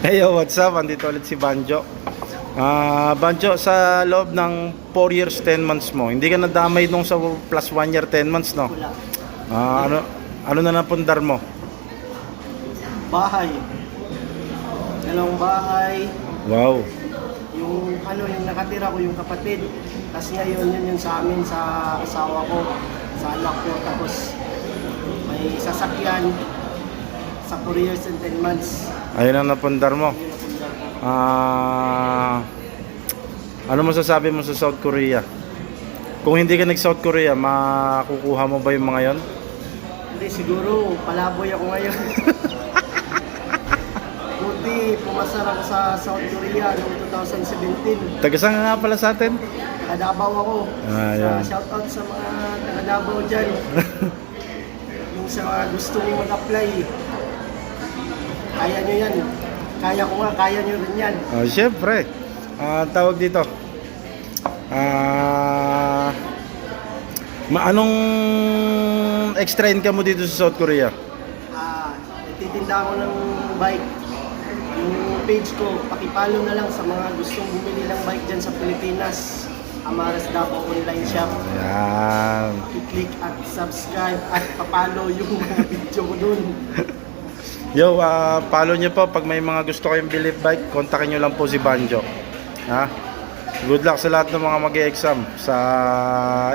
Hey, yo, what's up? Andito ulit si Banjo. Ah, Banjo, sa loob ng 4 years, 10 months mo, hindi ka nadamay nung sa plus 1 year, 10 months, no? Wala. Ah, ano, ano na napundar mo? Bahay. Dalawang bahay. Wow. Yung ano, yung nakatira ko, yung kapatid. Tapos ngayon, yun yung sa amin, sa asawa ko, sa anak ko. Tapos may sasakyan sa 4 years and 10 months. Ayun ang napundar mo. Ah, ano masasabi mo sa South Korea? Kung hindi ka nag-South Korea, makukuha mo ba yung mga yon? Hindi, siguro, palaboy ako ngayon. Buti, pumasar ako sa South Korea noong 2017. Tagasan ka nga pala sa atin? Taga-Davao ako. Ah, yan. Sa shoutout sa mga taga-Davao dyan. yung sa gusto mong mag-apply. Kaya nyo yan. Kaya ko nga, kaya nyo rin yan. Oh, syempre. Ah, tawag dito. Ah, ma anong extra income mo dito sa South Korea? Ah, nagtitinda ako ng bike. Yung page ko, pakipalo na lang sa mga gustong bumili ng bike dyan sa Pilipinas. Amaras Davao Online Shop. Yan. I-click at subscribe at papalo yung mga video ko dun. Yo, ah, follow nyo po pag may mga gusto kayong bilip bike, kontakin nyo lang po si Banjo. Ha? Good luck sa lahat ng mga mag-exam sa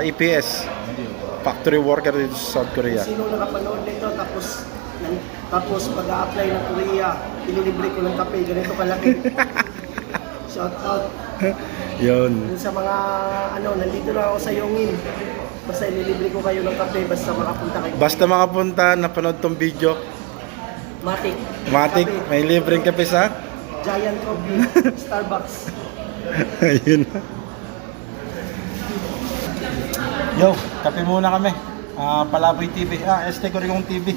EPS. Factory worker dito sa South Korea. Sino nakapanood nito tapos tapos pag-a-apply ng Korea, ililibre ko ng kape, ganito kalaki. Shout out Yun. sa mga ano, nandito na ako sa Yongin. Basta ililibre ko kayo ng kape basta makapunta kayo. Basta makapunta, napanood tong video, Matic. Matik, Kape. may libreng kape sa? Giant coffee. Starbucks. Ayun. Yo, kape muna kami. Ah, Palaboy TV. Ah, Este Corigong TV.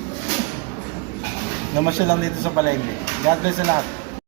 Namasyal lang dito sa Palengke. God bless sa lahat.